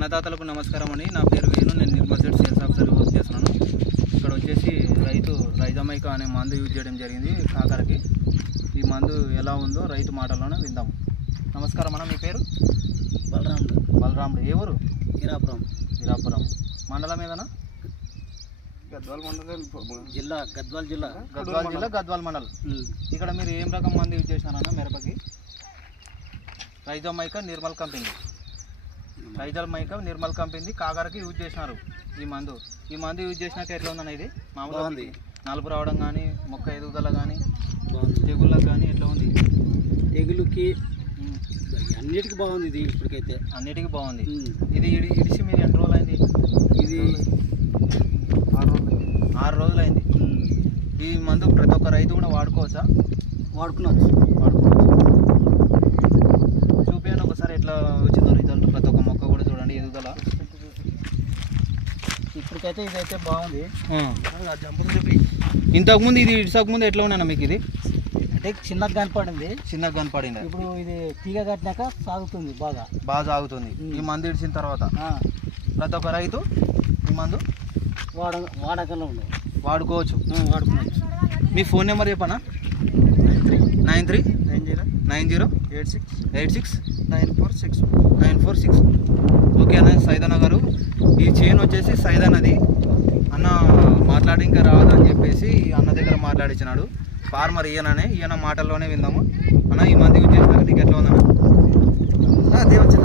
అన్నదాతలకు నమస్కారం అండి. నా పేరు వేణు. నేను Nirmal set sales officer work చేస్తున్నాను. ఇక్కడ వచ్చేసి రైజమైకా అనే మందు యూజ్ చేయడం జరిగింది కాకరకి. ఈ మందు ఎలా ఉందో రైతు మాటల్లోనే విందాం. నమస్కారం అన్న, మీ పేరు? బలరాముడు. ఏ ఊరు? ఇరాపురం మండలం ఏదన్నా? గద్వాల్ మండలం, గద్వాల్ జిల్లా గద్వాల్ మండలం. ఇక్కడ మీరు ఏం రకం మందు యూజ్ చేసినారన్న మిరపకి? రైజమైకా నిర్మల్ కంపెనీ కాకరకి యూజ్ చేసినారు ఈ మందు యూజ్ చేసినాక ఎట్లా ఉందన్న? ఇది మామూలుగా నలుపు రావడం కానీ, మొక్క ఎదుగుదల కానీ, తెగుళ్ళకి కానీ ఎట్లా ఉంది? తెగులుకి అన్నిటికీ బాగుంది. ఇది ఇప్పటికైతే అన్నిటికీ బాగుంది. ఇది ఇడిసి మీరు ఎన్ని రోజులు అయింది? ఇది 6 రోజులు అయింది. ఈ మందు ప్రతి ఒక్క రైతు కూడా వాడుకోవచ్చా? వాడుకోవచ్చు. చూపించండి ఒకసారి ఎట్లా వచ్చిందో రిజల్ట్. ప్రతి ఒక్క మొక్క కూడా చూడండి ఎదుగుదల. ఇప్పటికైతే ఇదైతే బాగుంది. ఇంతకుముందు ఇది ఇడిసకముందు ఎట్లా ఉన్నాను మీకు? ఇది అంటే చిన్నగా కనపడింది. ఇప్పుడు ఇది తీగ కట్టినాక సాగుతుంది, బాగా సాగుతుంది. ఈ మందు ఇడిచిన తర్వాత ప్రతి ఒక్క రైతు ఈ మందు వాడకంలో వాడుకోవచ్చు. మీ ఫోన్ నెంబర్ చెప్పనా? 939086969446. ఓకే అన్న. సైదన్న గారు, ఈ చైన్ వచ్చేసి సైదన్నది అన్న మాట్లాడి ఇంకా రాదని చెప్పేసి అన్న దగ్గర మాట్లాడించినాడు. ఫార్మర్ ఈయన మాటల్లోనే విందాము. అన్న, ఈ మంది యూజ్ చేసినాక నీకు ఎట్లా ఉందన్న? అదే వచ్చిన